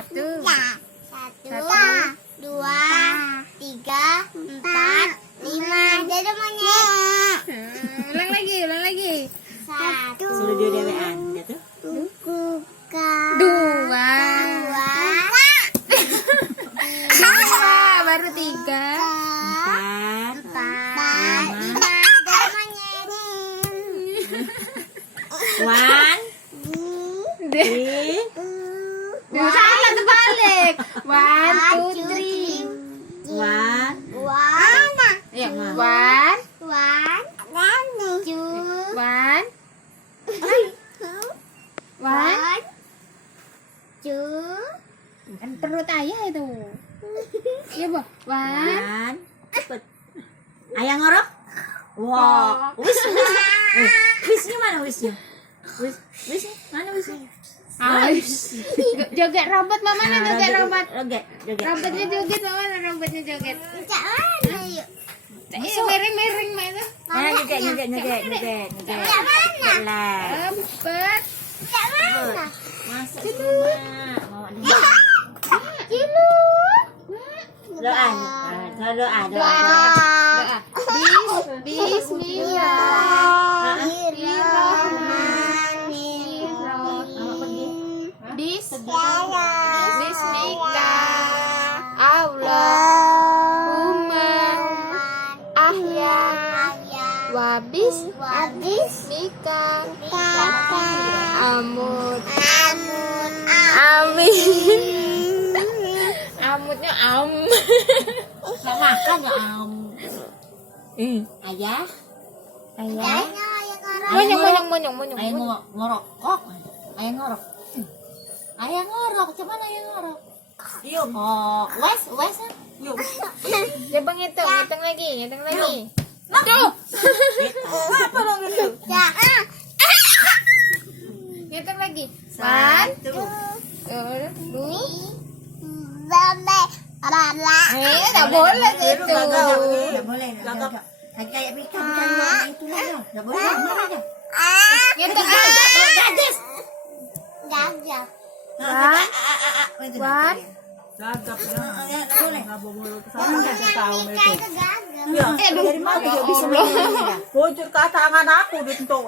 Satu. Satu, dua, tiga, empat, lima. Dadah monyet. Ulang lagi. Satu, Suruh dia dewean, jatuh. Dua. Dua. Baru tiga. Empat. lima. Dadah monyet. One, Salah terbalik. One, two, three. one, Ya. One. Two, One. One. two, Kan perut ayah itu. Iya, Bu. One. one. Cepet. Ayah ngorok. Wow. Wisnya mana wisnya? Wisnya mana wisnya? Joget robot, Mama Nah, joget robot. Joget. Robotnya joget, Mama robotnya joget. cak mana yuk? Iya, miring mana? Mana joget. Cak mana? Lah. Empat. Cak mana? Masuk rumah. Mau dia. Kilo. Doa. Doa. Doa. Bismillah. Bismika. Allahumma ahya wabis Mika amut amin. Amutnya am. Nggak makan ya Ayah. Monyong. Ayah ngorok. Ayah ngorok. Cuman ayah ngorok. Yuk mau wes. Yuk. Coba ngitung lagi. Aduh. Apa lo gitu? Ngitung lagi. Satu. Dua. Eh, Nggak boleh gitu. Nggak boleh. Kayak ikan itu lah. Nggak boleh. Ngitung Gadis. gagap. One. Gagap ya. Boleh. Nggak boleh kesana nggak tahu itu. Kayak gagap. Dari mana dia bisa Bocor ke tangan aku ditentu